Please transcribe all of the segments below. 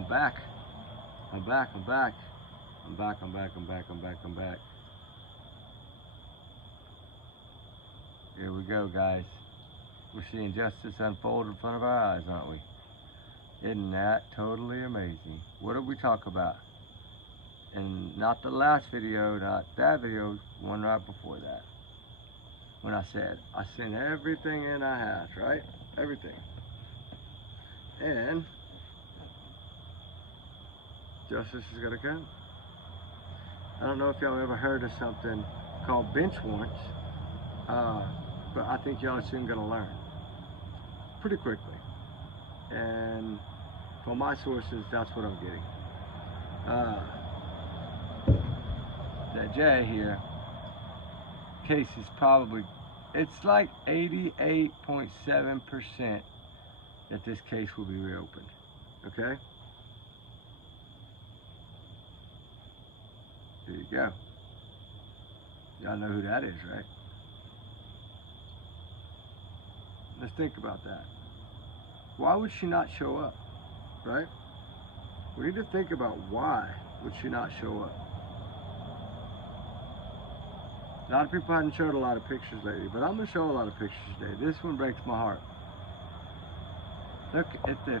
I'm back. I'm back. I'm back. I'm back. I'm back. I'm back. I'm back. I'm back. Here we go, guys. We're seeing justice unfold in front of our eyes, aren't we? Isn't that totally amazing? What did we talk about? And not the last video, not that video, one right before that. When I said, I sent everything in I have, right? Everything. And justice is gonna come. I don't know if y'all ever heard of something called bench warrants, but I think y'all are soon gonna learn pretty quickly. And from my sources, that's what I'm getting. That Jay here, case is probably, it's like 88.7% that this case will be reopened, okay? There you go. Y'all know who that is, right? Let's think about that. Why would she not show up, right? We need to think about why would she not show up. A lot of people haven't showed a lot of pictures lately, but I'm going to show a lot of pictures today. This one breaks my heart. Look at the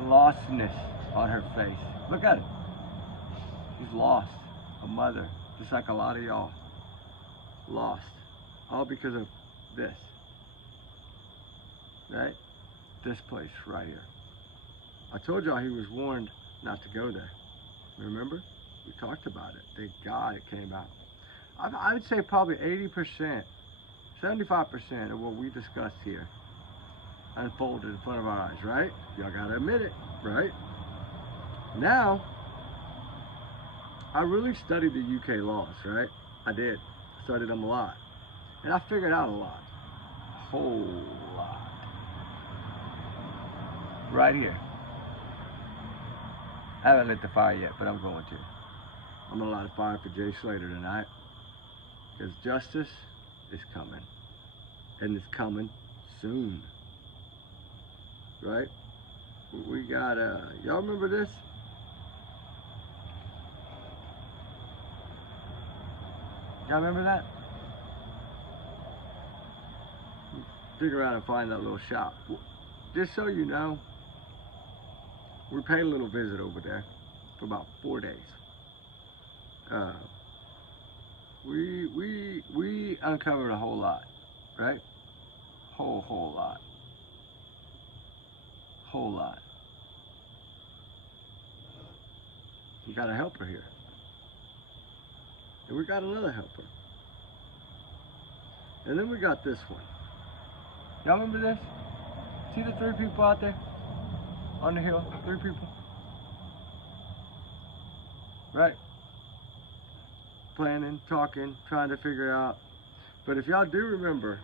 lostness on her face. Look at it. She's lost. A mother, just like a lot of y'all. Lost. All because of this. Right? This place right here. I told y'all he was warned not to go there. Remember? We talked about it. Thank God it came out. I would say probably 80%, 75% of what we discussed here unfolded in front of our eyes, right? Y'all gotta admit it, right? Now, I really studied the UK laws, right? I did. Studied them a lot. And I figured out a lot. A whole lot. Right here. I haven't lit the fire yet, but I'm going to. I'm gonna light a fire for Jay Slater tonight. Because justice is coming. And it's coming soon. Right? We got, y'all remember this? Y'all remember that? Dig around and find that little shop. Just so you know, we paid a little visit over there for about 4 days. We uncovered a whole lot, right? Whole lot. Whole lot. We got a helper here. And we got another helper. And then we got this one. Y'all remember this? See the 3 people out there? On the hill, 3 people. Right? Planning, talking, trying to figure out. But if y'all do remember,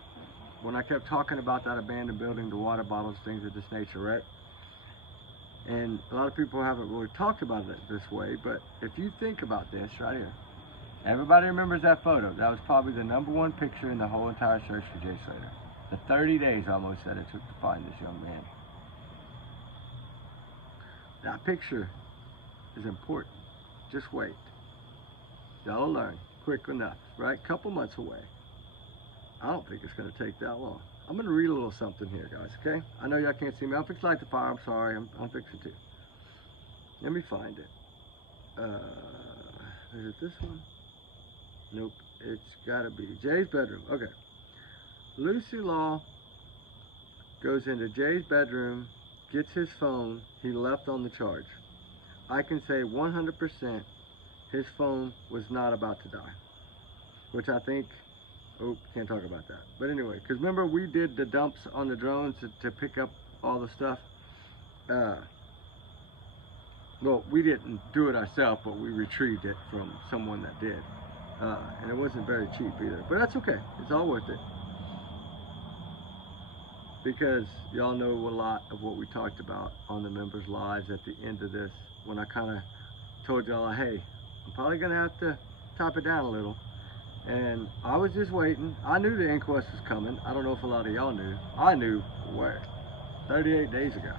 when I kept talking about that abandoned building, the water bottles, things of this nature, right? And a lot of people haven't really talked about it this way, but if you think about this right here, everybody remembers that photo. That was probably the #1 picture in the whole entire search for Jay Slater. The 30 days almost that it took to find this young man. That picture is important. Just wait. Y'all will learn quick enough, right? Couple months away. I don't think it's going to take that long. I'm going to read a little something here, guys, okay? I know y'all can't see me. I'm fixing to light the fire. I'm sorry. I'm fixing to. Let me find it. Is it this one? Nope. It's got to be Jay's bedroom. Okay. Lucy Law goes into Jay's bedroom, gets his phone he left on the charge. I can say 100% his phone was not about to die. Which I think, oh, can't talk about that. But anyway, because remember we did the dumps on the drones to pick up all the stuff? Well, we didn't do it ourselves, but we retrieved it from someone that did. And it wasn't very cheap either. But that's okay. It's all worth it. Because y'all know a lot of what we talked about on the members' lives at the end of this. When I kind of told y'all, hey, I'm probably going to have to top it down a little. And I was just waiting. I knew the inquest was coming. I don't know if a lot of y'all knew. I knew where? 38 days ago.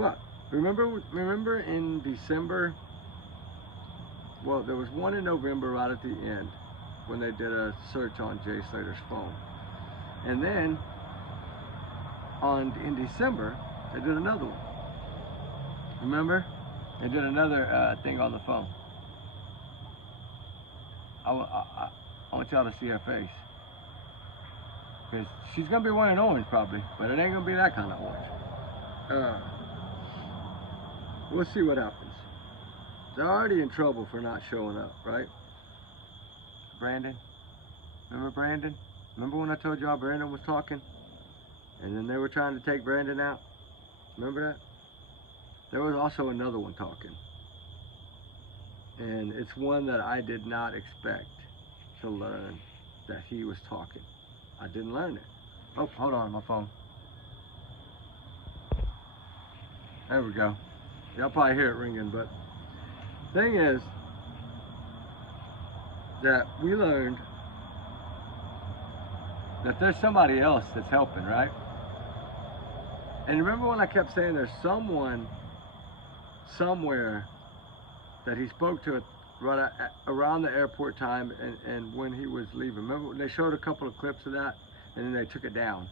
But remember in December, well, there was one in November right at the end when they did a search on Jay Slater's phone. And then in December, they did another one. Remember? They did another thing on the phone. I want y'all to see her face. Because she's going to be wearing orange probably, but it ain't going to be that kind of orange. We'll see what happens. They're already in trouble for not showing up, right? Brandon? Remember Brandon? Remember when I told y'all Brandon was talking? And then they were trying to take Brandon out? Remember that? There was also another one talking. And it's one that I did not expect to learn that he was talking. I didn't learn it. Oh, hold on, my phone. There we go. Y'all probably hear it ringing, but thing is that we learned that there's somebody else that's helping, right? And remember when I kept saying there's someone somewhere that he spoke to right around the airport time and when he was leaving. Remember when they showed a couple of clips of that and then they took it down?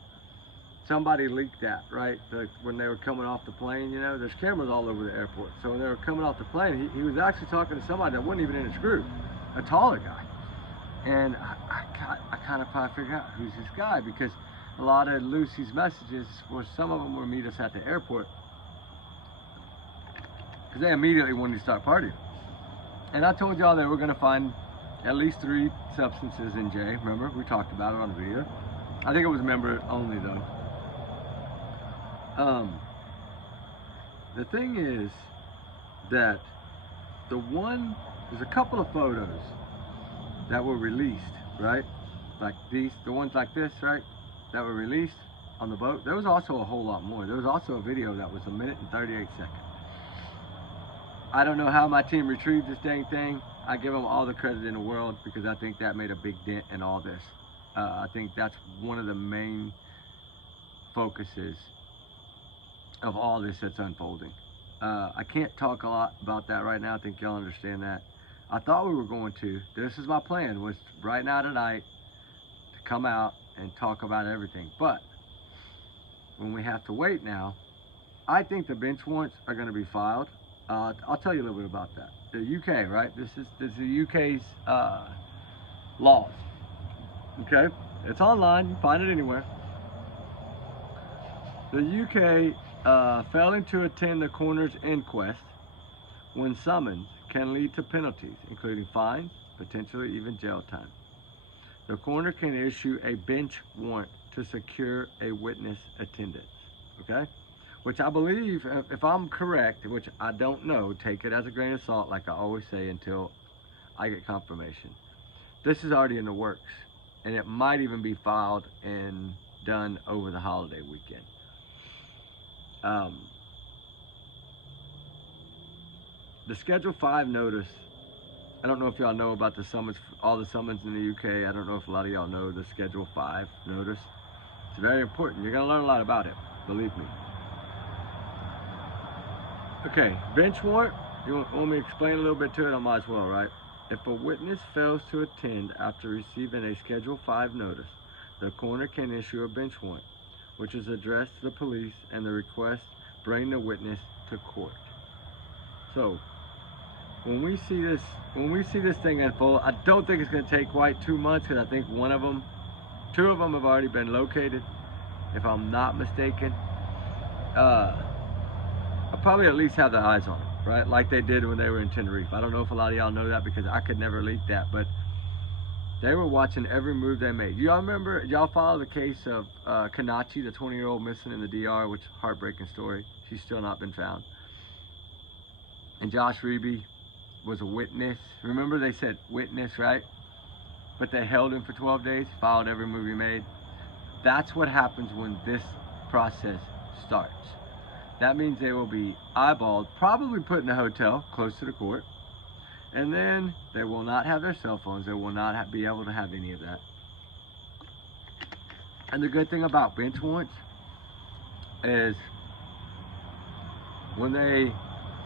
Somebody leaked that, right? When they were coming off the plane, you know, there's cameras all over the airport. So when they were coming off the plane, he was actually talking to somebody that wasn't even in his group, a taller guy. And I kind of probably figured out who's this guy, because a lot of Lucy's messages, some of them were meet us at the airport, because they immediately wanted to start partying. And I told y'all they were going to find at least 3 substances in Jay. Remember, we talked about it on the video. I think it was member only though. The thing is that there's a couple of photos that were released, right? Like these, the ones like this, right? That were released on the boat. There was also a whole lot more. There was also a video that was 1 minute and 38 seconds. I don't know how my team retrieved this dang thing. I give them all the credit in the world, because I think that made a big dent in all this. I think that's one of the main focuses of all this that's unfolding. I can't talk a lot about that right now. I think y'all understand that. I thought we were going to. This is my plan, was right now tonight to come out and talk about everything. But when we have to wait now, I think the bench warrants are going to be filed. I'll tell you a little bit about that. The UK, right? This is the UK's laws. Okay, it's online. You can find it anywhere. The UK failing to attend the coroner's inquest when summoned can lead to penalties, including fines, potentially even jail time. The coroner can issue a bench warrant to secure a witness attendance. Okay, which I believe, if I'm correct, which I don't know, take it as a grain of salt, like I always say, until I get confirmation. This is already in the works, and it might even be filed and done over the holiday weekend. The Schedule 5 notice, I don't know if y'all know about the summons, all the summons in the UK. I don't know if a lot of y'all know the Schedule 5 notice. It's very important. You're going to learn a lot about it, believe me. Okay, bench warrant. You want me to explain a little bit to it? I might as well, right? If a witness fails to attend after receiving a Schedule 5 notice, the coroner can issue a bench warrant, which is addressed to the police, and the request bring the witness to court. So, when we see this thing unfold, I don't think it's going to take quite 2 months, because I think 2 of them have already been located, if I'm not mistaken. I'll probably at least have their eyes on them, right? Like they did when they were in Tenerife. I don't know if a lot of y'all know that, because I could never leak that, but they were watching every move they made. Y'all remember, y'all follow the case of Kanachi, the 20-year-old missing in the DR, which heartbreaking story. She's still not been found. And Josh Reeby was a witness. Remember, they said witness, right? But they held him for 12 days, followed every move he made. That's what happens when this process starts. That means they will be eyeballed, probably put in a hotel close to the court, and then they will not have their cell phones. They will not be able to have any of that. And the good thing about bench warrants is when they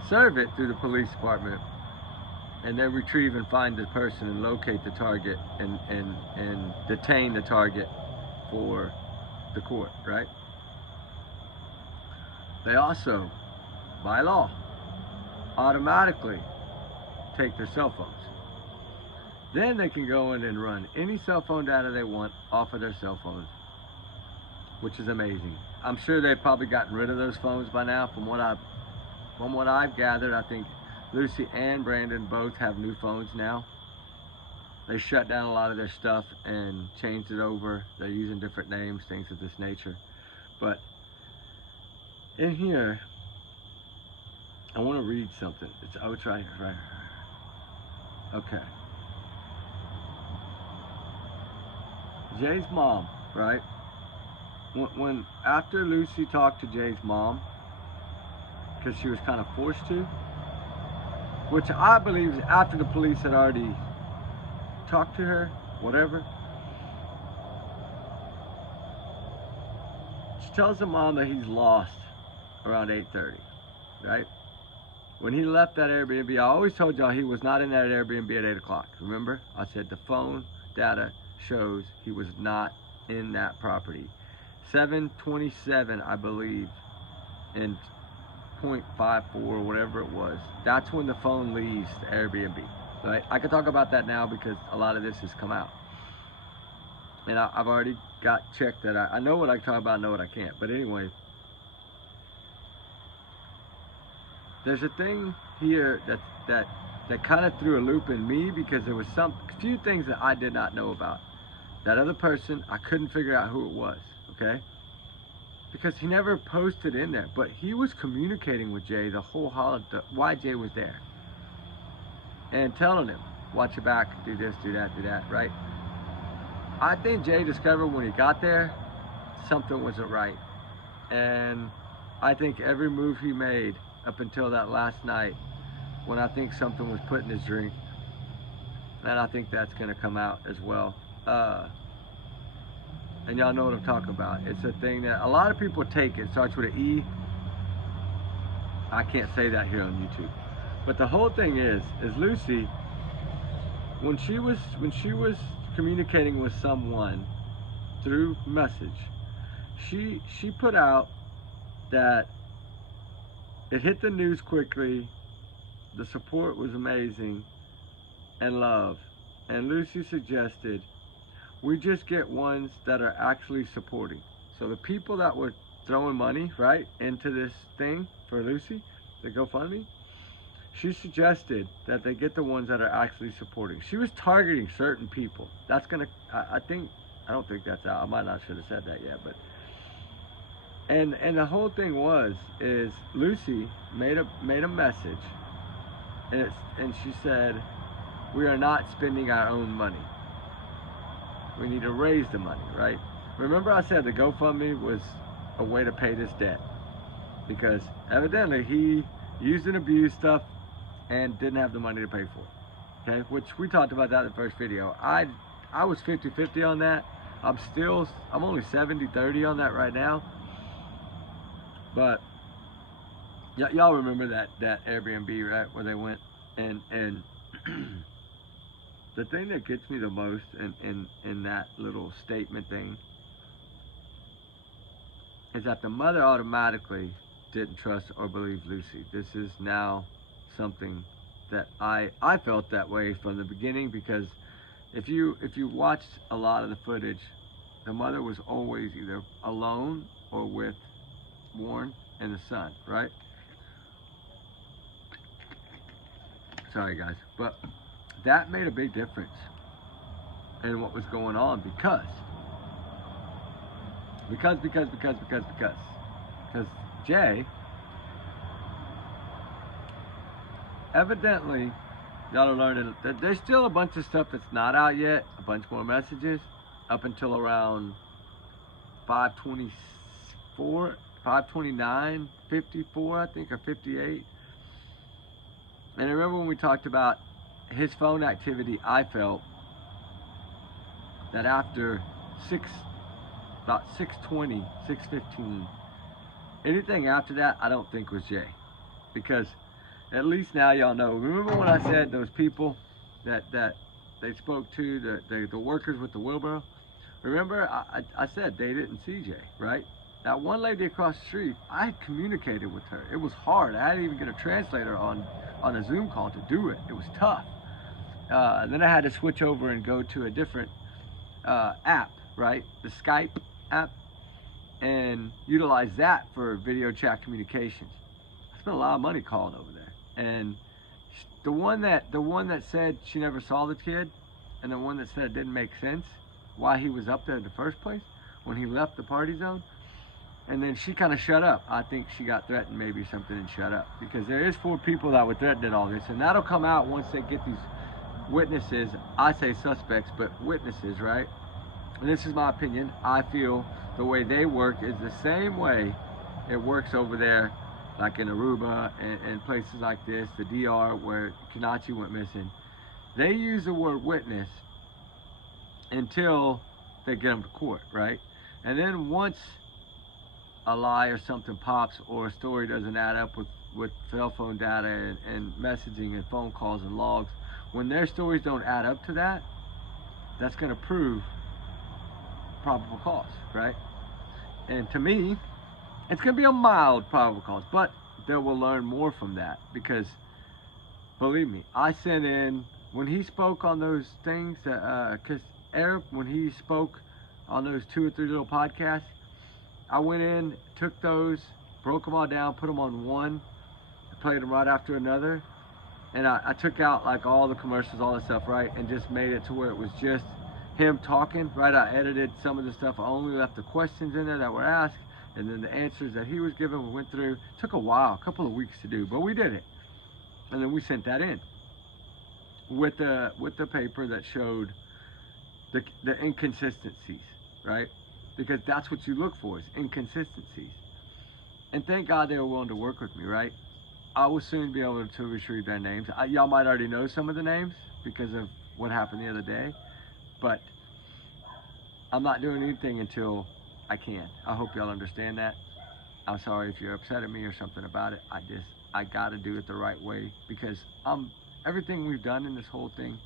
serve it through the police department and they retrieve and find the person and locate the target and detain the target for the court, right? They also, by law, automatically take their cell phones. Then they can go in and run any cell phone data they want off of their cell phones, which is amazing. I'm sure they've probably gotten rid of those phones by now. From what I've gathered, I think Lucy and Brandon both have new phones now. They shut down a lot of their stuff and changed it over. They're using different names, things of this nature. But in here, I want to read something. It's right here. Okay. Jay's mom, right? When after Lucy talked to Jay's mom, because she was kind of forced to, which I believe is after the police had already talked to her, whatever. She tells the mom that he's lost around 8:30, right? When he left that Airbnb, I always told y'all he was not in that Airbnb at 8 o'clock. Remember? I said the phone data shows he was not in that property. 7:27, I believe, and 0.54, whatever it was. That's when the phone leaves the Airbnb. Right? I can talk about that now because a lot of this has come out. And I've already got checked that I know what I can talk about, I know what I can't. But anyway, there's a thing here that kind of threw a loop in me because there was a few things that I did not know about. That other person, I couldn't figure out who it was, okay? Because he never posted in there, but he was communicating with Jay the whole holiday, why Jay was there. And telling him, watch your back, do this, do that, right? I think Jay discovered when he got there, something wasn't right. And I think every move he made up until that last night, when I think something was put in his drink, and I think that's gonna come out as well. And y'all know what I'm talking about. It's a thing that a lot of people take. It starts with an E. I can't say that here on YouTube. But the whole thing is Lucy, when she was communicating with someone through message, she put out that it hit the news quickly, the support was amazing, and love. And Lucy suggested we just get ones that are actually supporting. So the people that were throwing money, right, into this thing for Lucy, the GoFundMe, she suggested that they get the ones that are actually supporting. She was targeting certain people. That's gonna, I don't think that's out. I might not should have said that yet, but. And the whole thing is Lucy made a message, and she said, we are not spending our own money. We need to raise the money, right? Remember I said the GoFundMe was a way to pay this debt because evidently he used and abused stuff and didn't have the money to pay for it, okay? Which we talked about that in the first video. I was 50-50 on that. I'm only 70-30 on that right now. But y'all remember that Airbnb, right, where they went and the thing that gets me the most in that little statement thing is that the mother automatically didn't trust or believe Lucy. This is now something that I felt that way from the beginning, because if you watched a lot of the footage, the mother was always either alone or with Warren and the son, right? Sorry guys, but that made a big difference in what was going on because Jay evidently, y'all are learning that there's still a bunch of stuff that's not out yet, a bunch more messages up until around 5:24, 5:29, 54 I think, or 58. And I remember when we talked about his phone activity, I felt that after about 6:20, 6:15, anything after that I don't think was Jay. because at least now y'all know. Remember when I said those people that they spoke to, the workers with the wheelbarrow? Remember, I said they didn't see Jay, right? That one lady across the street, I had communicated with her. It was hard. I had to even get a translator on a Zoom call to do it. It was tough. Then I had to switch over and go to a different app, right? The Skype app, and utilize that for video chat communications. I spent a lot of money calling over there. And the one that said she never saw the kid, and the one that said it didn't make sense why he was up there in the first place when he left the party zone, and then she kind of shut up. I think she got threatened maybe something and shut up, because there is 4 people that were threatened in all this, and that'll come out once they get these witnesses. I say suspects, but witnesses, right? And this is my opinion. I feel the way they work is the same way it works over there, like in Aruba and places like this, the DR where Kanachi went missing. They use the word witness until they get them to court, right? And then once a lie or something pops, or a story doesn't add up with cell phone data and messaging and phone calls and logs, when their stories don't add up to that, that's going to prove probable cause, right? And to me, it's going to be a mild probable cause, but they will learn more from that, because believe me, I sent in, when he spoke on those things, because Arab, when he spoke on those 2 or 3 little podcasts, I went in, took those, broke them all down, put them on one, played them right after another, and I took out like all the commercials, all that stuff, right, and just made it to where it was just him talking, right? I edited some of the stuff. I only left the questions in there that were asked, and then the answers that he was given, we went through. It took a while, a couple of weeks to do, but we did it. And then we sent that in with the paper that showed the inconsistencies, right? Because that's what you look for, is inconsistencies. And thank God they were willing to work with me, right? I will soon be able to retrieve their names. Y'all might already know some of the names because of what happened the other day, but I'm not doing anything until I can. I hope y'all understand that. I'm sorry if you're upset at me or something about it. I gotta do it the right way, because everything we've done in this whole thing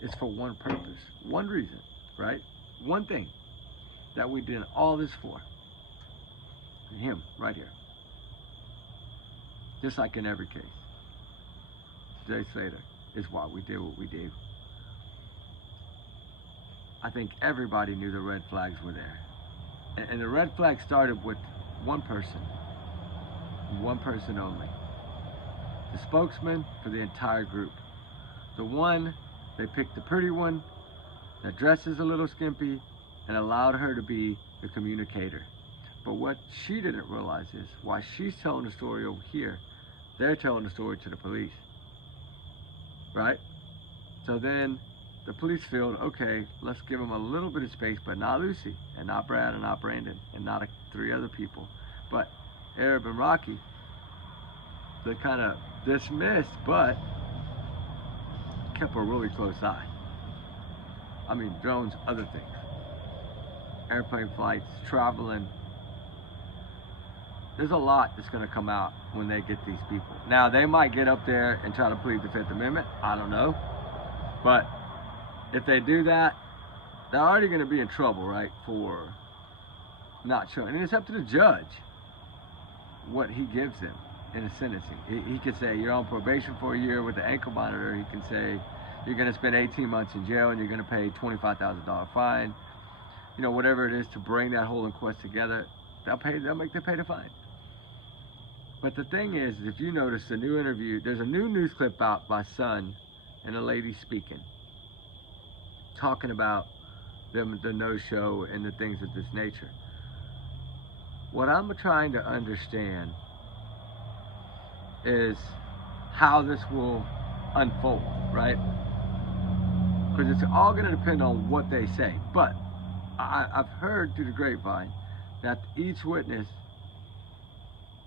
is for one purpose, one reason, right? One thing that we did all this for. Him, right here. Just like in every case. Jay Slater is why we did what we did. I think everybody knew the red flags were there. And the red flag started with one person only. The spokesman for the entire group. The one, they picked the pretty one that dresses a little skimpy and allowed her to be the communicator. But what she didn't realize is, while she's telling the story over here, they're telling the story to the police, right? So then the police feel, okay, let's give them a little bit of space, but not Lucy, and not Brad, and not Brandon, and not 3 other people. But Arab and Rocky, they kind of dismissed, but kept a really close eye. I mean, drones, other things. Airplane flights, traveling. There's a lot that's going to come out when they get these people. Now, they might get up there and try to plead the 5th Amendment. I don't know. But if they do that, they're already going to be in trouble, right, for not showing. And it's up to the judge what he gives them in a sentencing. He could say, you're on probation for a year with the ankle monitor. He can say, you're going to spend 18 months in jail and you're going to pay $25,000 fine. You know, whatever it is to bring that whole inquest together, they'll make them pay the fine. But the thing is, if you notice the new interview, there's a new news clip out by Sun and a lady speaking, talking about the no-show and the things of this nature. What I'm trying to understand is how this will unfold, right? Because it's all going to depend on what they say. But I've heard through the grapevine that each witness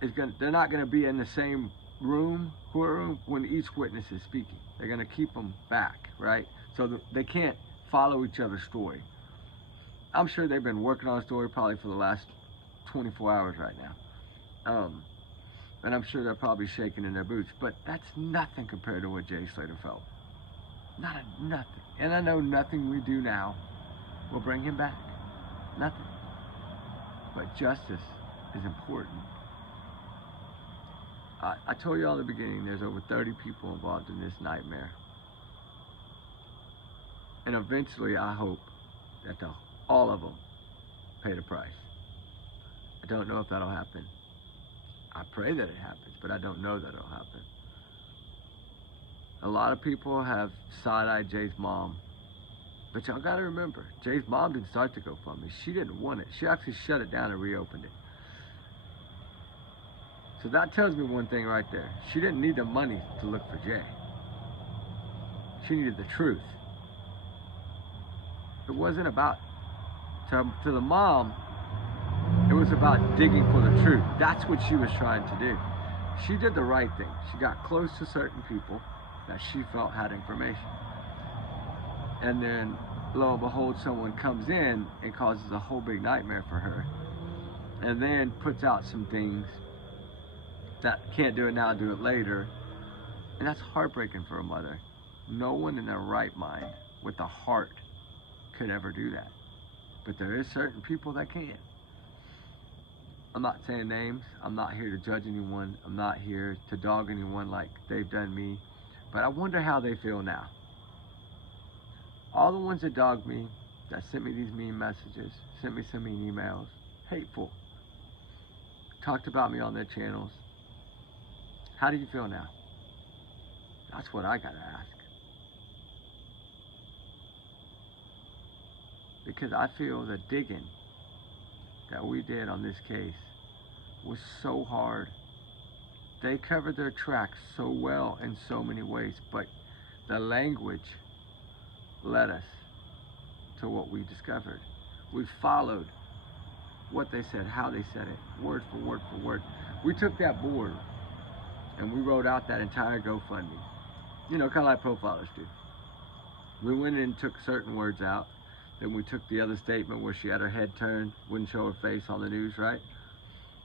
is they're not going to be in the same courtroom when each witness is speaking. They're going to keep them back, right? So they can't follow each other's story. I'm sure they've been working on a story probably for the last 24 hours right now. And I'm sure they're probably shaking in their boots, but that's nothing compared to what Jay Slater felt. Nothing. And I know nothing we do now will bring him back. Nothing. But justice is important. I told you all in the beginning, there's over 30 people involved in this nightmare. And eventually, I hope that all of them pay the price. I don't know if that'll happen. I pray that it happens, but I don't know that it'll happen. A lot of people have side-eyed Jay's mom. But y'all gotta remember, Jay's mom didn't start the GoFundMe. She didn't want it. She actually shut it down and reopened it. So that tells me one thing right there. She didn't need the money to look for Jay. She needed the truth. It wasn't about, to the mom, it was about digging for the truth. That's what she was trying to do. She did the right thing. She got close to certain people that she felt had information. And then, lo and behold, someone comes in and causes a whole big nightmare for her. And then puts out some things that can't do it now, do it later. And that's heartbreaking for a mother. No one in their right mind with a heart could ever do that. But there is certain people that can. I'm not saying names. I'm not here to judge anyone. I'm not here to dog anyone like they've done me. But I wonder how they feel now. All the ones that dogged me, that sent me these mean messages, sent me some mean emails, hateful, talked about me on their channels. How do you feel now? That's what I gotta ask. Because I feel the digging that we did on this case was so hard. They covered their tracks so well in so many ways, but the language led us to what we discovered. We followed what they said, how they said it, word for word for word. We took that board and we wrote out that entire GoFundMe. You know, kind of like profilers do. We went in and took certain words out. Then we took the other statement where she had her head turned, wouldn't show her face on the news, right?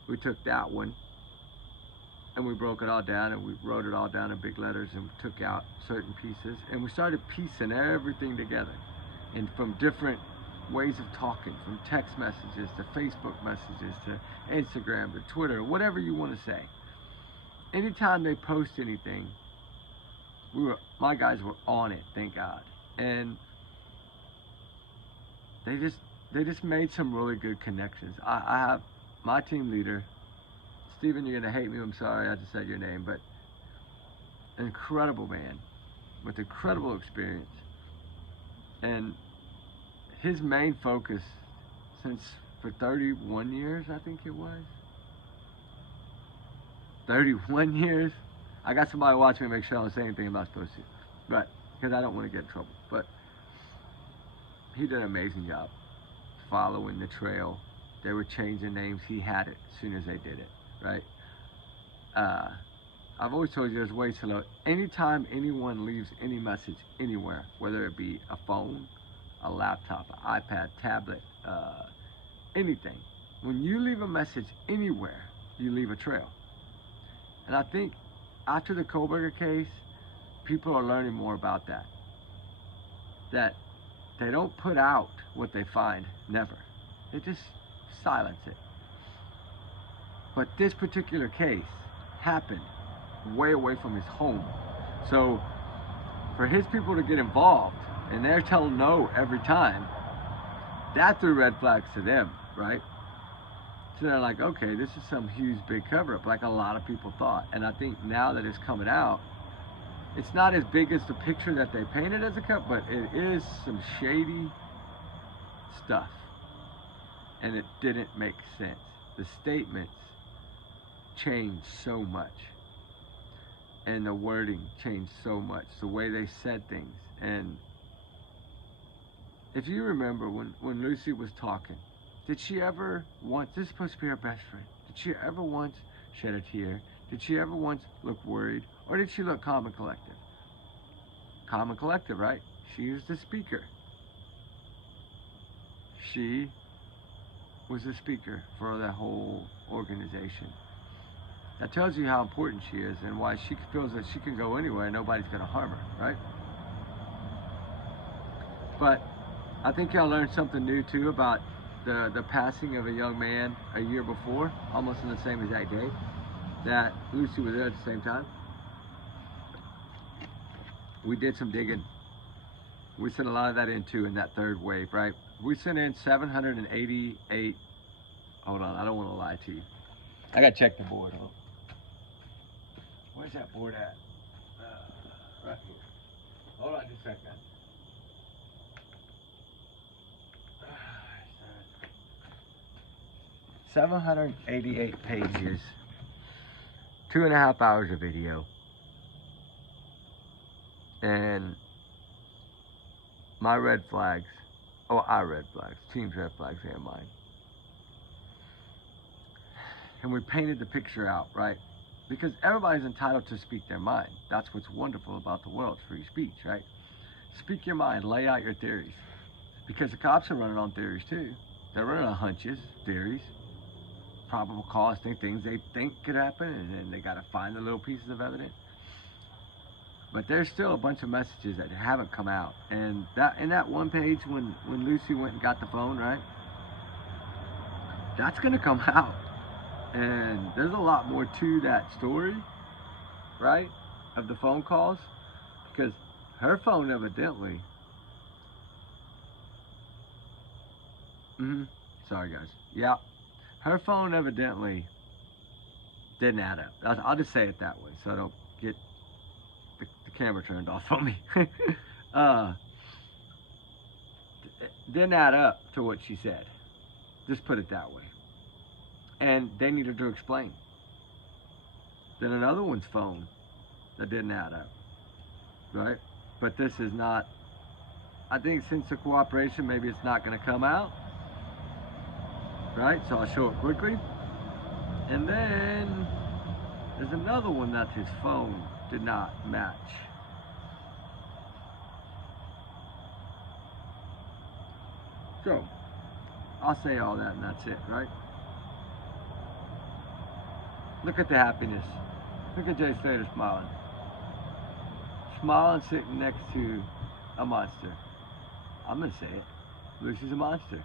We took that one and we broke it all down and we wrote it all down in big letters and we took out certain pieces and we started piecing everything together. And from different ways of talking, from text messages to Facebook messages to Instagram to Twitter, whatever you want to say. Anytime they post anything, my guys were on it, thank God. And they just made some really good connections. I have my team leader, Steven, you're gonna hate me, I'm sorry I just said your name, but an incredible man with incredible experience. And his main focus for 31 years, I think it was. 31 years. I got somebody watching me make sure I don't say anything I'm not supposed to. But, because I don't want to get in trouble. But he did an amazing job following the trail. They were changing names. He had it as soon as they did it, right? I've always told you there's ways to look. Anytime anyone leaves any message anywhere, whether it be a phone, a laptop, an iPad, tablet, anything, when you leave a message anywhere, you leave a trail. And I think after the Kohlberger case, people are learning more about that. That they don't put out what they find, never. They just silence it. But this particular case happened way away from his home. So for his people to get involved and they're telling no every time, that threw red flags to them, right? So they're like, okay, this is some huge big cover-up, like a lot of people thought. And I think now that it's coming out, it's not as big as the picture that they painted as a cover, but it is some shady stuff. And it didn't make sense. The statements changed so much. And the wording changed so much. The way they said things. And if you remember when Lucy was talking, did she ever once, this is supposed to be her best friend, did she ever once shed a tear? Did she ever once look worried? Or did she look calm and collective? Calm and collective, right? She was the speaker. She was the speaker for the whole organization. That tells you how important she is and why she feels that she can go anywhere and nobody's going to harm her, right? But I think y'all learned something new too about the passing of a young man a year before, almost on the same exact day, that Lucy was there at the same time. We did some digging. We sent a lot of that in too in that third wave, right? We sent in 788. Hold on, I don't want to lie to you. I gotta check the board. Huh? Where's that board at? Right here. Hold on just a second. 788 pages, 2.5 hours of video, and my red flags, our red flags, team's red flags and mine. And we painted the picture out, right? Because everybody's entitled to speak their mind. That's what's wonderful about the world, free speech, right? Speak your mind, lay out your theories. Because the cops are running on theories too. They're running on hunches, theories, probable cause, things they think could happen, and then they gotta find the little pieces of evidence. But there's still a bunch of messages that haven't come out. And that in that one page when Lucy went and got the phone, right? That's gonna come out. And there's a lot more to that story, right? Of the phone calls. Because her phone evidently, sorry guys. Yeah. Her phone evidently didn't add up. I'll just say it that way so I don't get the camera turned off on me. Didn't add up to what she said. Just put it that way. And they needed to explain. Then another one's phone that didn't add up, right? But this is not, I think since the cooperation, maybe it's not gonna come out, right? So I'll show it quickly. And then there's another one that his phone did not match. So I'll say all that and that's it, right? Look at the happiness. Look at Jay Slater smiling. Smiling sitting next to a monster. I'm gonna say it. Lucy's a monster.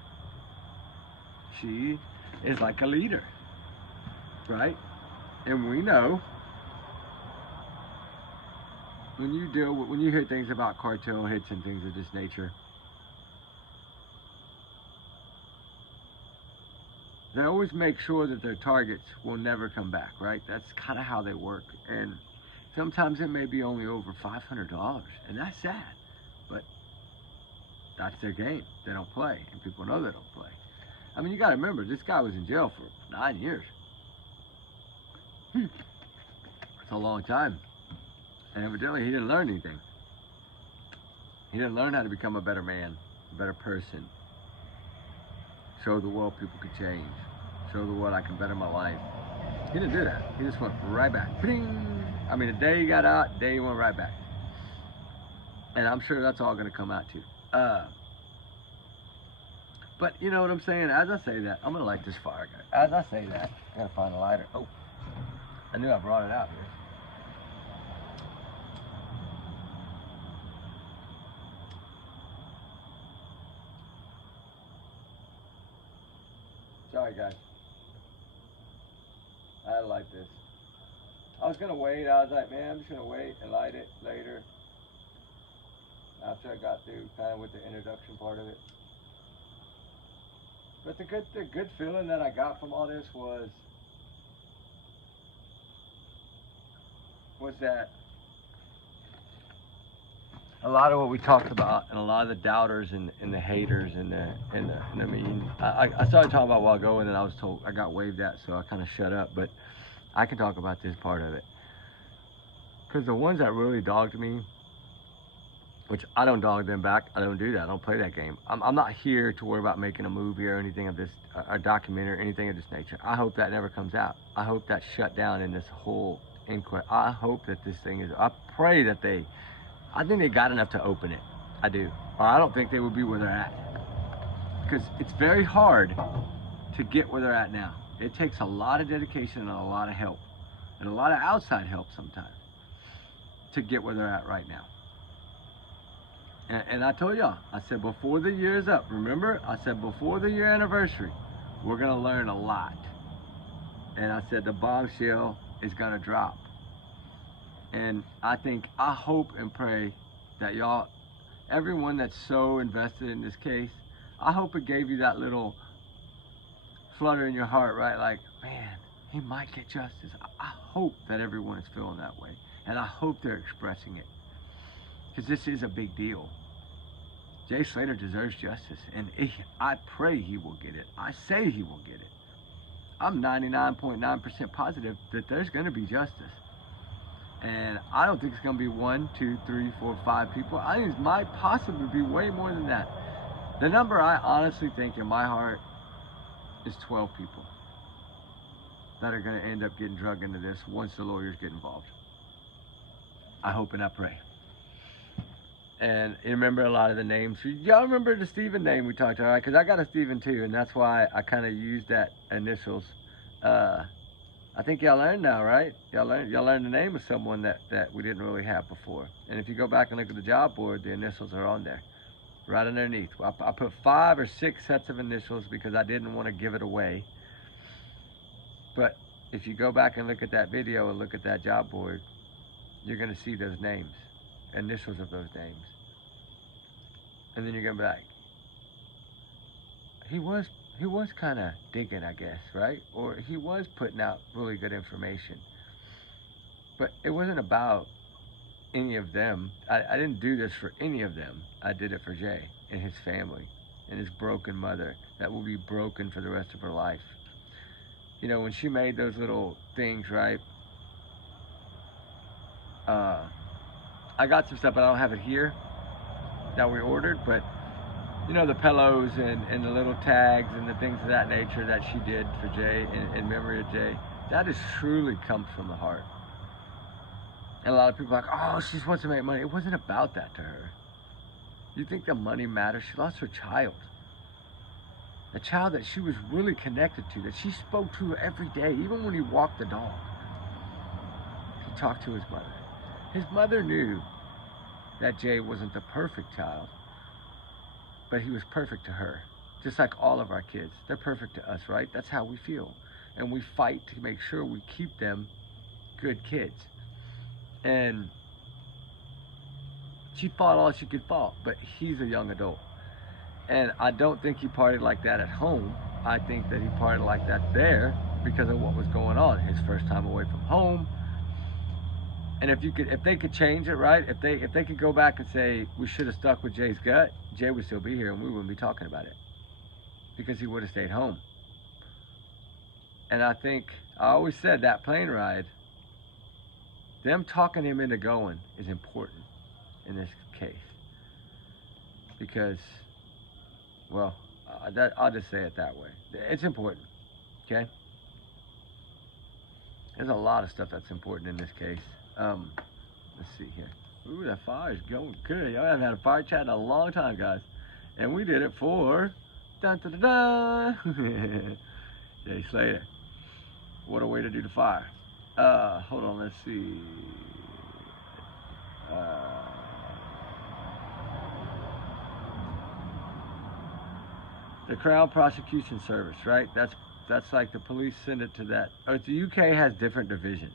She is like a leader, right? And we know when you hear things about cartel hits and things of this nature, they always make sure that their targets will never come back, right? That's kind of how they work. And sometimes it may be only over $500, and that's sad, but that's their game. They don't play, and people know they don't play. I mean, you gotta remember, this guy was in jail for 9 years. That's a long time. And evidently he didn't learn anything. He didn't learn how to become a better man, a better person. Show the world people could change. Show the world I can better my life. He didn't do that. He just went right back. Bing! I mean, the day he got out, the day he went right back. And I'm sure that's all gonna come out too. But you know what I'm saying? As I say that, I'm gonna light this fire, guys. As I say that, I gotta find a lighter. Oh, I knew I brought it out here. Sorry, guys. I had to light this. I was gonna wait. I was like, man, I'm just gonna wait and light it later. After I got through kind of with the introduction part of it. But the good feeling that I got from all this was that a lot of what we talked about and a lot of the doubters and the haters and I mean, I started talking about a while ago and then I was told I got waved at, so I kind of shut up. But I can talk about this part of it because the ones that really dogged me, which I don't dog them back. I don't do that. I don't play that game. I'm not here to worry about making a movie or anything of this, a documentary or anything of this nature. I hope that never comes out. I hope that's shut down in this whole inquiry. I hope that this thing is, I pray that I think they got enough to open it. I do. Or I don't think they would be where they're at. Because it's very hard to get where they're at now. It takes a lot of dedication and a lot of help and a lot of outside help sometimes to get where they're at right now. And I told y'all, I said before the year is up, remember? I said before the year anniversary, we're going to learn a lot. And I said the bombshell is going to drop. And I hope and pray that y'all, everyone that's so invested in this case, I hope it gave you that little flutter in your heart, right? Like, man, he might get justice. I hope that everyone is feeling that way. And I hope they're expressing it. Because this is a big deal. Jay Slater deserves justice. And I pray he will get it. I say he will get it. I'm 99.9% positive that there's going to be justice. And I don't think it's going to be 1, 2, 3, 4, 5 people. I think it might possibly be way more than that. The number I honestly think in my heart is 12 people that are going to end up getting drugged into this once the lawyers get involved. I hope and I pray. And you remember a lot of the names. Y'all remember the Stephen name we talked about, right? Because I got a Stephen too, and that's why I kind of used that initials. I think y'all learned now, right? Y'all learned the name of someone that we didn't really have before. And if you go back and look at the job board, the initials are on there, right underneath. I put 5 or 6 sets of initials because I didn't want to give it away. But if you go back and look at that video and look at that job board, you're going to see those names, initials of those names. And then you're going to be like, he was kind of digging, I guess, right? Or he was putting out really good information. But it wasn't about any of them. I didn't do this for any of them. I did it for Jay and his family and his broken mother that will be broken for the rest of her life. You know, when she made those little things, right? I got some stuff, but I don't have it here that we ordered, but you know, the pillows and the little tags and the things of that nature that she did for Jay in memory of Jay, that is truly comes from the heart. And a lot of people are like, oh, she just wants to make money. It wasn't about that to her. You think the money matters? She lost her child. A child that she was really connected to, that she spoke to every day, even when he walked the dog. He talked to his mother. His mother knew that Jay wasn't the perfect child, but he was perfect to her. Just like all of our kids. They're perfect to us, right? That's how we feel. And we fight to make sure we keep them good kids. And she fought all she could fight, but he's a young adult. And I don't think he partied like that at home. I think that he partied like that there because of what was going on. His first time away from home. And if they could change it, right? If they could go back and say we should have stuck with Jay's gut, Jay would still be here and we wouldn't be talking about it because he would have stayed home. And I always said that plane ride, them talking him into going is important in this case because, well, I'll just say it that way. It's important, okay? There's a lot of stuff that's important in this case. Let's see here. Ooh, that fire's going good. Y'all haven't had a fire chat in a long time, guys. And we did it for dun dun dun dun. Jay Slater. What a way to do the fire. Hold on, let's see. The Crown Prosecution Service, right? That's like the police send it to that. The UK has different divisions.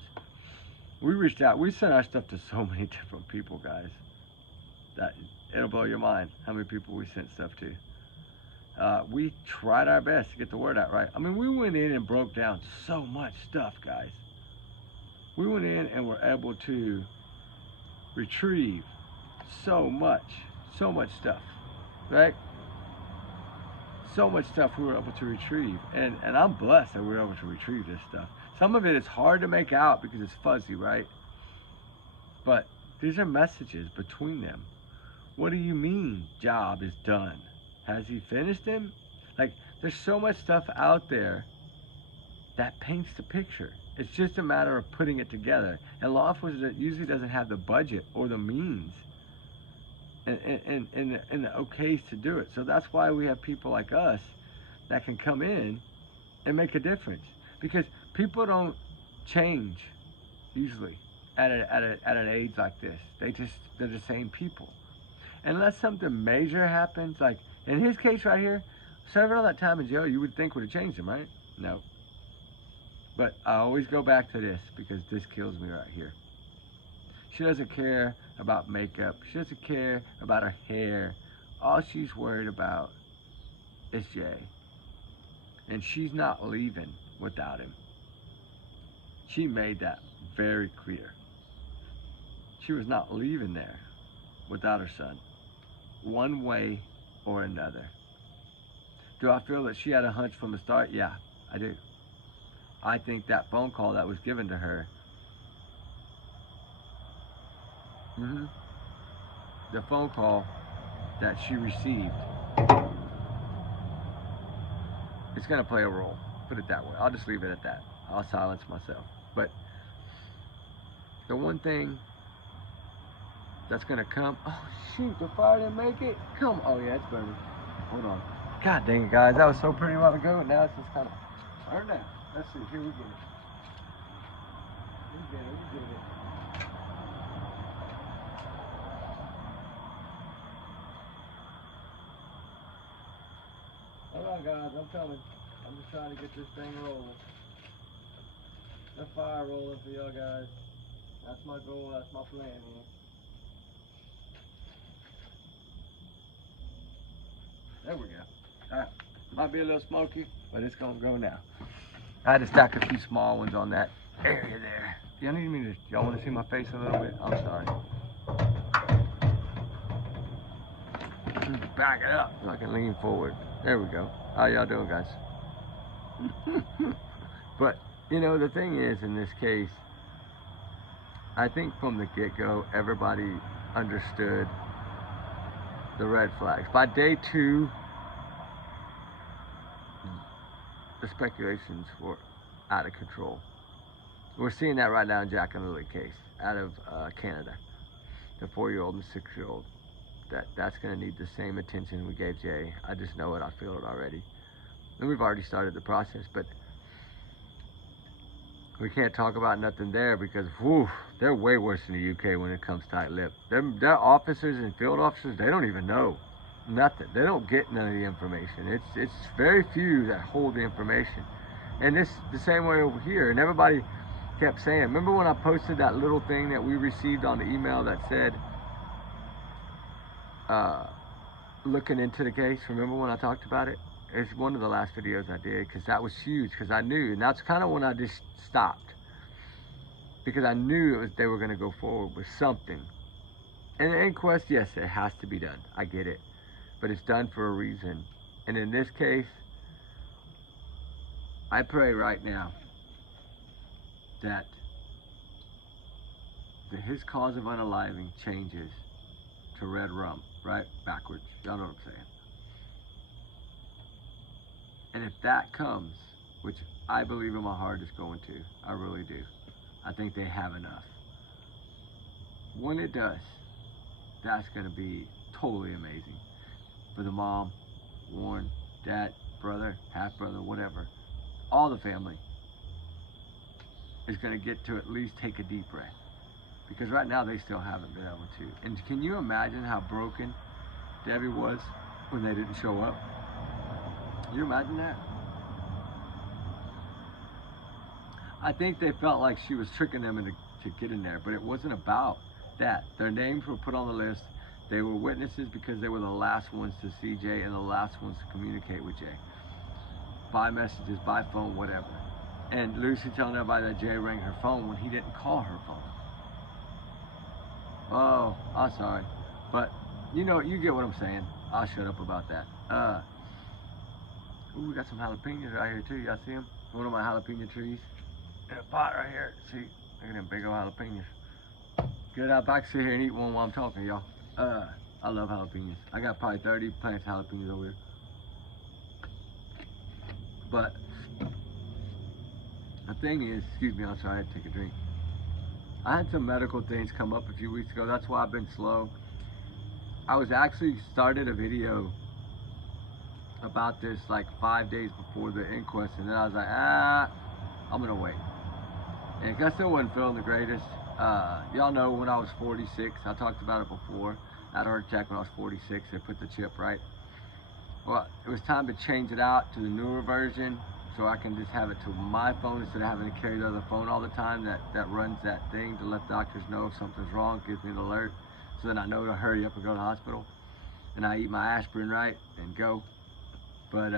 We reached out. We sent our stuff to so many different people, guys. That it'll blow your mind how many people we sent stuff to. We tried our best to get the word out, right? I mean, we went in and broke down so much stuff, guys. We went in and were able to retrieve so much stuff, right? So much stuff we were able to retrieve. And I'm blessed that we were able to retrieve this stuff. Some of it is hard to make out because it's fuzzy, right? But these are messages between them. What do you mean job is done? Has he finished him? Like, there's so much stuff out there that paints the picture. It's just a matter of putting it together. And law enforcement usually doesn't have the budget or the means and the okays to do it. So that's why we have people like us that can come in and make a difference. Because people don't change usually at an age like this. They're the same people. Unless something major happens, like in his case right here, serving all that time in jail, you would think would have changed him, right? No. But I always go back to this because this kills me right here. She doesn't care about makeup. She doesn't care about her hair. All she's worried about is Jay. And she's not leaving without him. She made that very clear. She was not leaving there without her son, one way or another. Do I feel that she had a hunch from the start? Yeah, I do. I think that phone call that was given to her, the phone call that she received, it's going to play a role. Put it that way. I'll just leave it at that. I'll silence myself. But the one thing that's going to come, oh shoot, the fire didn't make it. Come, oh yeah, it's burning. Hold on. God dang it, guys. That was so pretty a while ago, and now it's just kind of burned out. Let's see. Here we get it. We get it. Hold on, guys. I'm coming. I'm just trying to get this thing rolling. The fire rolling for y'all guys. That's my goal. That's my plan here. There we go. Alright. Might be a little smoky, but it's gonna go now. I had to stack a few small ones on that area there. Y'all want to see my face a little bit? I'm sorry. Back it up so I can lean forward. There we go. How y'all doing, guys? But, you know, the thing is, in this case, I think from the get-go, everybody understood the red flags. By day 2, the speculations were out of control. We're seeing that right now in Jack and Lily case out of Canada. The 4-year-old and 6-year-old. That's going to need the same attention we gave Jay. I just know it. I feel it already. And we've already started the process, but we can't talk about nothing there because, whew, they're way worse in the UK when it comes tight-lipped. Their officers and field officers, they don't even know nothing. They don't get none of the information. It's very few that hold the information. And it's the same way over here. And everybody kept saying, remember when I posted that little thing that we received on the email that said, looking into the case? Remember when I talked about it? It's one of the last videos I did because that was huge because I knew, and that's kind of when I just stopped because I knew they were going to go forward with something. And the inquest, yes, it has to be done. I get it, but it's done for a reason. And in this case, I pray right now that his cause of unaliving changes to red rum, right? Backwards. Y'all know what I'm saying. And if that comes, which I believe in my heart is going to, I really do. I think they have enough. When it does, that's going to be totally amazing. For the mom, Warren, dad, brother, half-brother, whatever. All the family is going to get to at least take a deep breath. Because right now they still haven't been able to. And can you imagine how broken Debbie was when they didn't show up? Can you imagine that? I think they felt like she was tricking them into to get in there, but it wasn't about that. Their names were put on the list. They were witnesses because they were the last ones to see Jay and the last ones to communicate with Jay. By messages, by phone, whatever. And Lucy telling everybody that Jay rang her phone when he didn't call her phone. Oh, I'm sorry. But, you know, you get what I'm saying. I'll shut up about that. Ooh, we got some jalapenos right here too. Y'all see them? One of my jalapeno trees. In a pot right here. See? Look at them big old jalapenos. Good, I can sit here and eat one while I'm talking, y'all. I love jalapenos. I got probably 30 plants of jalapenos over here. But the thing is, excuse me, I'm sorry, I had to take a drink. I had some medical things come up a few weeks ago. That's why I've been slow. I was actually started a video about this like 5 days before the inquest, and then I was like, I'm gonna wait. And I still wasn't feeling the greatest. Y'all know when I was 46, I talked about it before. I had a heart attack when I was 46. They put the chip, right? Well, it was time to change it out to the newer version, so I can just have it to my phone instead of having to carry the other phone all the time that runs that thing to let doctors know if something's wrong, gives me an alert, so then I know to hurry up and go to the hospital. And I eat my aspirin right and go. But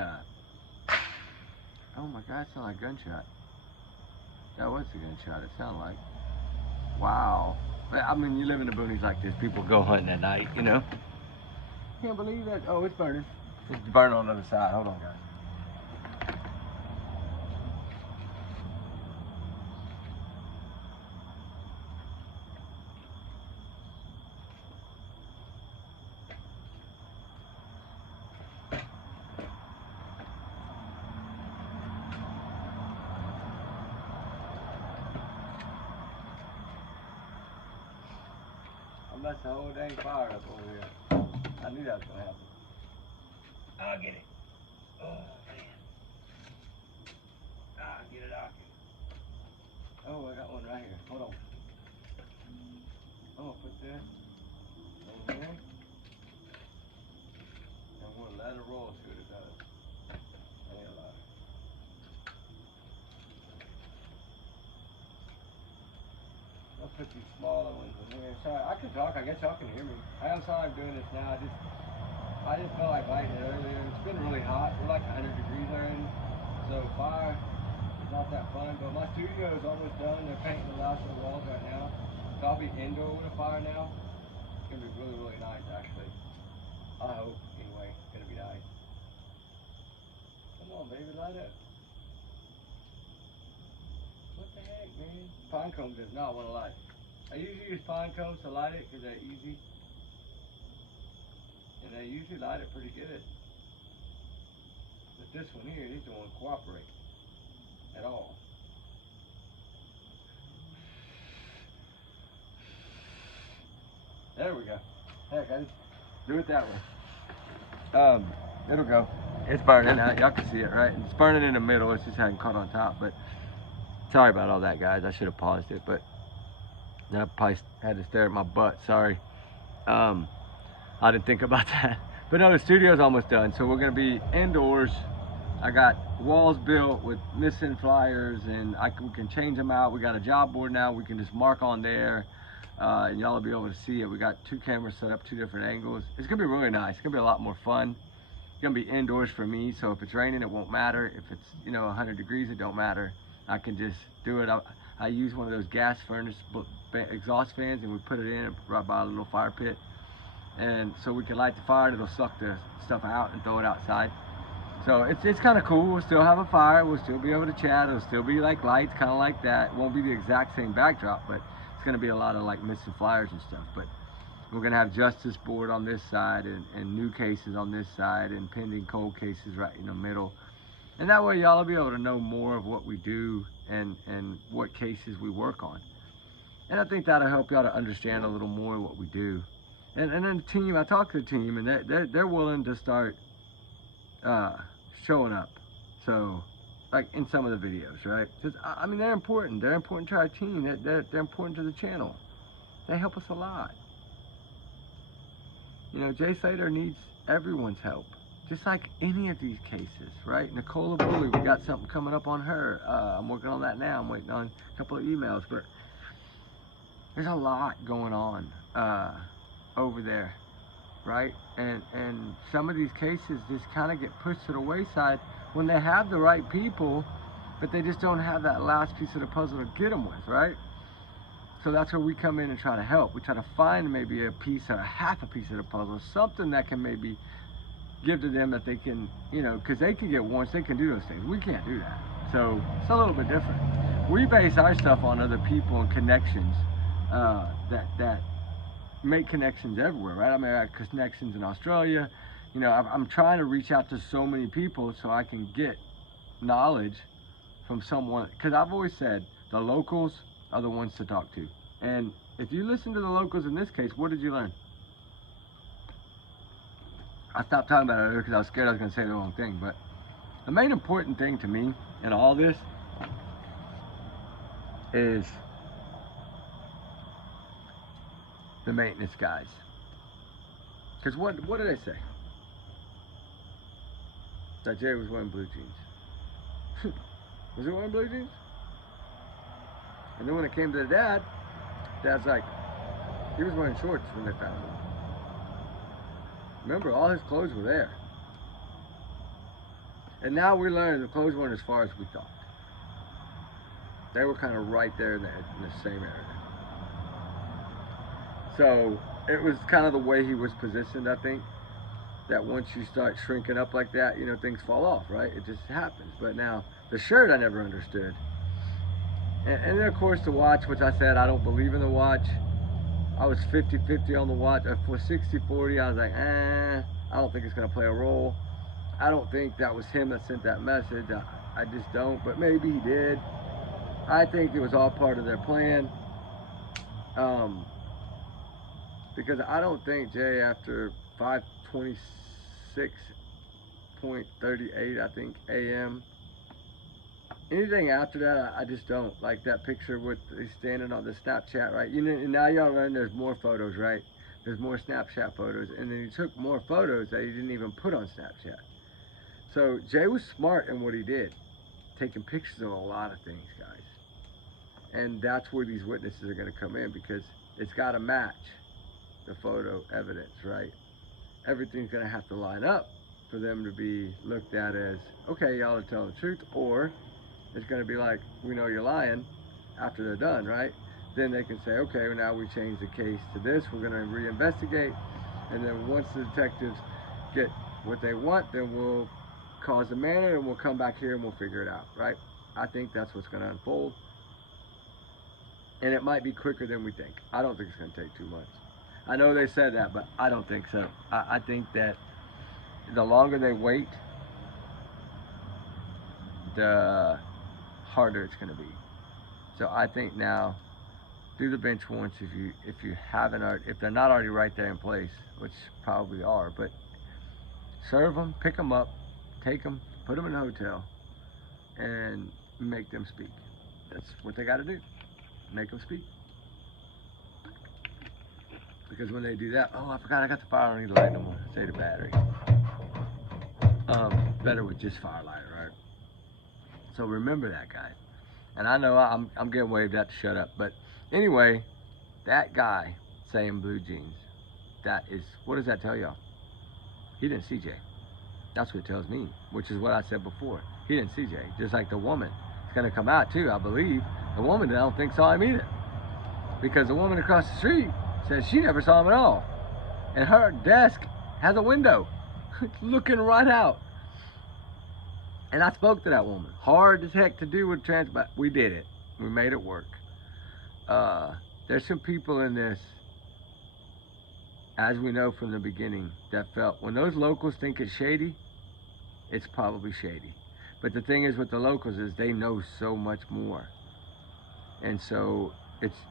oh my God, it sounded like a gunshot. That was a gunshot, it sounded like. Wow. I mean, you live in the boonies like this, people go hunting at night, you know? Can't believe that. Oh, it's burning. It's burning on the other side. Hold on, guys. I messed the whole dang fire up over here. I knew that was gonna happen. I'll get it. Oh man. I'll get it out. Oh, I got one right here. Hold on. I'm gonna put this in here. And we'll let it roll, see what it does. That ain't a lot. I'll put these smaller ones in here. Sorry, I can talk. I guess y'all can hear me. I am sorry I'm doing this now. I just felt like lighting it earlier. It's been really hot. We're like 100 degrees already. So fire is not that fun. But my studio is almost done. They're painting the last of the walls right now. So I'll be indoor with a fire now. It's gonna be really, really nice actually. I hope, anyway. It's gonna be nice. Come on, baby, light up. What the heck, man? Pine cone does not want to light. I usually use pine cones to light it because they're easy. And they usually light it pretty good. But this one here, these don't want to cooperate at all. There we go. Heck, I just do it that way. It'll go. It's burning now. Y'all can see it, right? It's burning in the middle. It's just hadn't caught on top. But sorry about all that, guys. I should have paused it, but I probably had to stare at my butt. Sorry. I didn't think about that. But no, the studio's almost done. So we're gonna be indoors. I got walls built with missing flyers, and we can change them out. We got a job board now. We can just mark on there, and y'all will be able to see it. We got 2 cameras set up, 2 different angles. It's gonna be really nice. It's gonna be a lot more fun. It's gonna be indoors for me, so if it's raining, it won't matter. If it's 100 degrees, it don't matter. I can just do it. I use one of those gas furnace exhaust fans, and we put it in right by a little fire pit, and so we can light the fire, and it'll suck the stuff out and throw it outside. So it's kind of cool. We'll still have a fire. We'll still be able to chat. It'll still be like lights, kind of like that. It won't be the exact same backdrop, but it's going to be a lot of like missing flyers and stuff. But we're going to have justice board on this side, and new cases on this side, and pending cold cases right in the middle. And that way y'all will be able to know more of what we do and what cases we work on. And I think that'll help y'all to understand a little more what we do. And then the team, I talked to the team, and they're willing to start showing up. So, like in some of the videos, right? Because I mean, they're important. They're important to our team. They're important to the channel. They help us a lot. Jay Slater needs everyone's help, just like any of these cases, right? Nicola Bully, we got something coming up on her. I'm working on that now. I'm waiting on a couple of emails, but there's a lot going on over there, right? And some of these cases just kind of get pushed to the wayside when they have the right people, but they just don't have that last piece of the puzzle to get them with, right? So that's where we come in and try to help. We try to find maybe a piece or a half a piece of the puzzle, something that can maybe give to them that they can, because they can get warrants, they can do those things. We can't do that. So it's a little bit different. We base our stuff on other people and connections that make connections everywhere, right? I mean, I got connections in Australia. I'm trying to reach out to so many people so I can get knowledge from someone, because I've always said the locals are the ones to talk to. And if you listen to the locals in this case, what did you learn? I stopped talking about it earlier because I was scared I was going to say the wrong thing, but the main important thing to me in all this is the maintenance guys. Because what did I say? That Jay was wearing blue jeans. Was he wearing blue jeans? And then when it came to the Dad's like, he was wearing shorts when they found him. Remember, all his clothes were there. And now we learned the clothes weren't as far as we thought. They were kind of right there in the same area. So it was kind of the way he was positioned, I think, that once you start shrinking up like that, you know, things fall off, right? It just happens. But now, the shirt I never understood. And then, of course, the watch, which I said I don't believe in the watch. I was 50-50 on the watch. For 60-40, I was like, I don't think it's going to play a role. I don't think that was him that sent that message. I just don't, but maybe he did. I think it was all part of their plan. Because I don't think Jay, after 5:26.38, I think, a.m., anything after that, I just don't. Like that picture with he's standing on the Snapchat, right? You know, and now y'all learn there's more photos, right? There's more Snapchat photos, and then he took more photos that he didn't even put on Snapchat. So Jay was smart in what he did, taking pictures of a lot of things, guys. And that's where these witnesses are going to come in, because it's got to match the photo evidence, right? Everything's going to have to line up for them to be looked at as, okay, y'all are telling the truth, or it's going to be like, we know you're lying after they're done, right? Then they can say, okay, well, now we change the case to this, we're going to reinvestigate, and then once the detectives get what they want, then we'll cause the manner and we'll come back here and we'll figure it out, right? I think that's what's going to unfold. And it might be quicker than we think. I don't think it's going to take 2 months. I know they said that, but I don't think so. I think that the longer they wait, the harder it's going to be. So I think now, do the bench warrants if you haven't already, if they're not already right there in place, which probably are, but serve them, pick them up, take them, put them in a hotel, and make them speak. That's what they got to do. Make them speak. Because when they do that, oh, I forgot I got the fire, I don't need to light no more. Say the battery. Better with just firelight, right? So remember that, guys. And I know I'm getting waved at to shut up, but anyway, that guy saying blue jeans, that is, what does that tell y'all? He didn't see Jay. That's what it tells me, which is what I said before. He didn't see Jay, just like the woman. It's gonna come out too, I believe. The woman, I don't think, saw him either. Because the woman across the street says she never saw him at all. And her desk has a window looking right out. And I spoke to that woman. Hard as heck to do with but we did it. We made it work. There's some people in this, as we know from the beginning, that felt when those locals think it's shady, it's probably shady. But the thing is with the locals is they know so much more. And so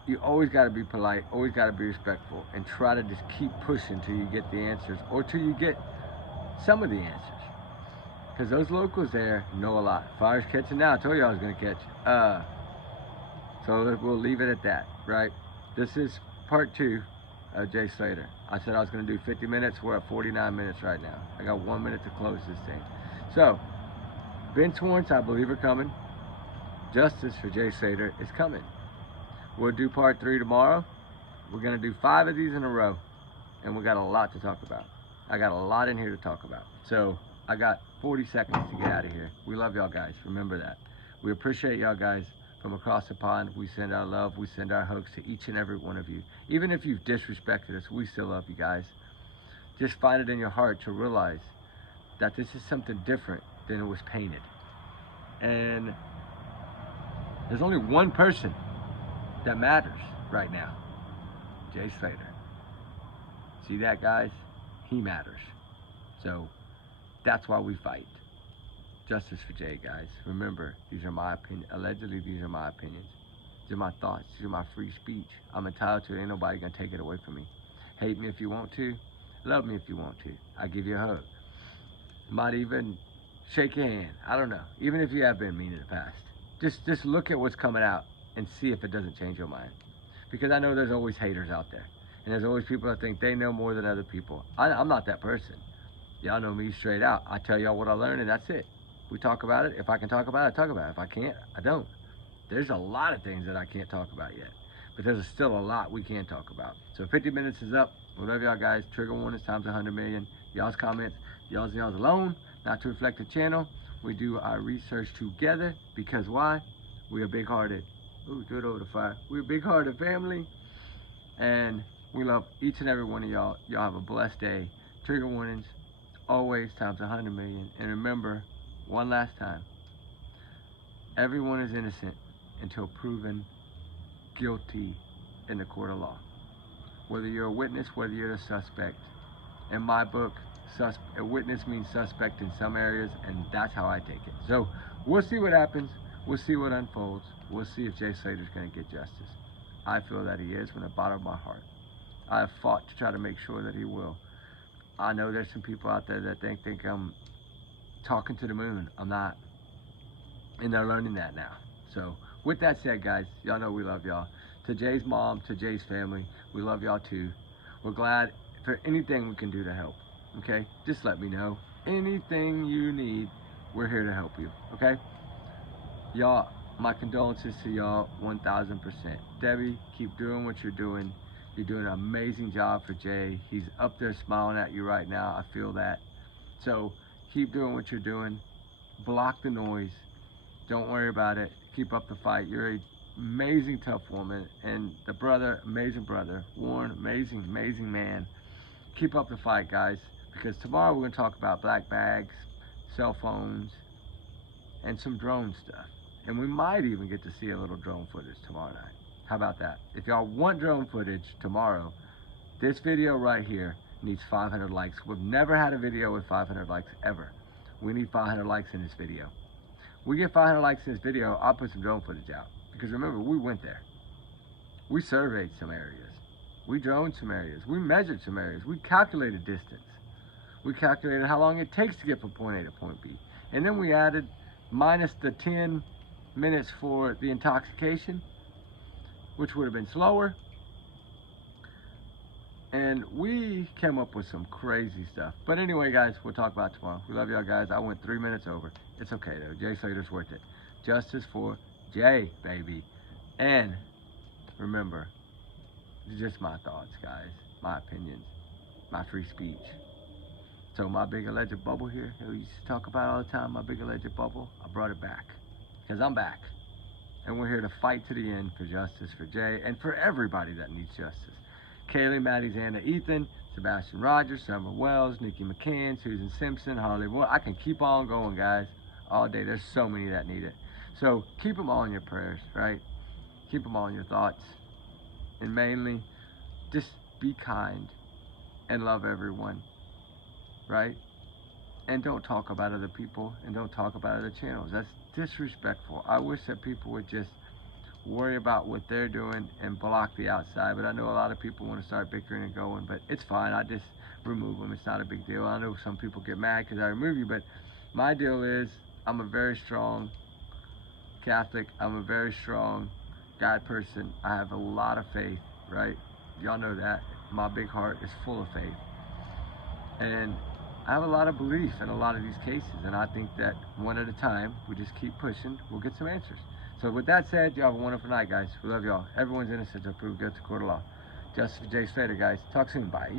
you always got to be polite, always got to be respectful, and try to just keep pushing till you get the answers, or till you get some of the answers. Because those locals there know a lot. Fire's catching now. I told you I was going to catch. So we'll leave it at that, right? This is part 2 of Jay Slater. I said I was going to do 50 minutes. We're at 49 minutes right now. I got 1 minute to close this thing. So, bench warrants, I believe, are coming. Justice for Jay Slater is coming. We'll do part 3 tomorrow. We're going to do 5 of these in a row. And we got a lot to talk about. I got a lot in here to talk about. So, I got 40 seconds to get out of here. We love y'all guys. Remember that. We appreciate y'all guys from across the pond. We send our love. We send our hugs to each and every one of you. Even if you've disrespected us, we still love you guys. Just find it in your heart to realize that this is something different than it was painted. And there's only one person that matters right now. Jay Slater. See that, guys? He matters. So that's why we fight. Justice for Jay, guys. Remember, these are my opinions. Allegedly, these are my opinions. These are my thoughts. These are my free speech. I'm entitled to it. Ain't nobody gonna take it away from me. Hate me if you want to. Love me if you want to. I give you a hug. Might even shake your hand. I don't know. Even if you have been mean in the past. Just look at what's coming out and see if it doesn't change your mind. Because I know there's always haters out there. And there's always people that think they know more than other people. I'm not that person. Y'all know me straight out. I tell y'all what I learned and that's it. We talk about it. If I can talk about it, I talk about it. If I can't, I don't. There's a lot of things that I can't talk about yet. But there's still a lot we can talk about. So 50 minutes is up. We love y'all guys. Trigger warnings times 100 million. Y'all's comments, y'all's alone. Not to reflect the channel. We do our research together. Because why? We are big-hearted. Ooh, do it over the fire. We're a big-hearted family. And we love each and every one of y'all. Y'all have a blessed day. Trigger warnings, always times 100 million. And remember, one last time, everyone is innocent until proven guilty in the court of law. Whether you're a witness, whether you're a suspect. In my book, a witness means suspect in some areas, and that's how I take it. So we'll see what happens. We'll see what unfolds. We'll see if Jay Slater's going to get justice. I feel that he is from the bottom of my heart. I have fought to try to make sure that he will. I know there's some people out there that think I'm talking to the moon. I'm not. And they're learning that now. So with that said, guys, y'all know we love y'all. To Jay's mom, to Jay's family, we love y'all too. We're glad for anything we can do to help. Okay? Just let me know. Anything you need, we're here to help you. Okay? Y'all, my condolences to y'all 1000%. Debbie, keep doing what you're doing. You're doing an amazing job for Jay. He's up there smiling at you right now. I feel that. So keep doing what you're doing. Block the noise. Don't worry about it. Keep up the fight. You're an amazing, tough woman. And the brother, amazing brother. Warren, amazing, amazing man. Keep up the fight, guys. Because tomorrow we're going to talk about black bags, cell phones, and some drone stuff. And we might even get to see a little drone footage tomorrow night. How about that? If y'all want drone footage tomorrow, this video right here needs 500 likes. We've never had a video with 500 likes ever. We need 500 likes in this video. We get 500 likes in this video, I'll put some drone footage out. Because remember, we went there. We surveyed some areas. We droned some areas. We measured some areas. We calculated distance. We calculated how long it takes to get from point A to point B. And then we added minus the 10 minutes for the intoxication, which would have been slower. And we came up with some crazy stuff. But anyway, guys, we'll talk about it tomorrow. We love y'all, guys. I went 3 minutes over. It's okay, though. Jay Slater's worth it. Justice for Jay, baby. And remember, it's just my thoughts, guys. My opinions. My free speech. So my big alleged bubble here, that we used to talk about all the time, my big alleged bubble, I brought it back. Because I'm back. And we're here to fight to the end for justice for Jay and for everybody that needs justice. Kaylee, Maddie, Xana, Ethan, Sebastian Rogers, Summer Wells, Nikki McCann, Susan Simpson, Harley Wood. I can keep on going, guys, all day. There's so many that need it. So keep them all in your prayers, right? Keep them all in your thoughts. And mainly, just be kind and love everyone, right? And don't talk about other people and don't talk about other channels. That's disrespectful. I wish that people would just worry about what they're doing and block the outside, but I know a lot of people want to start bickering and going, but it's fine. I just remove them. It's not a big deal. I know some people get mad because I remove you, but my deal is I'm a very strong Catholic. I'm a very strong God person. I have a lot of faith, right? Y'all know that. My big heart is full of faith. And I have a lot of belief in a lot of these cases, and I think that one at a time, we just keep pushing, we'll get some answers. So with that said, y'all have a wonderful night, guys. We love y'all. Everyone's innocent until proved guilty in court of law. Justice for Jay Slater, guys. Talk soon. Bye.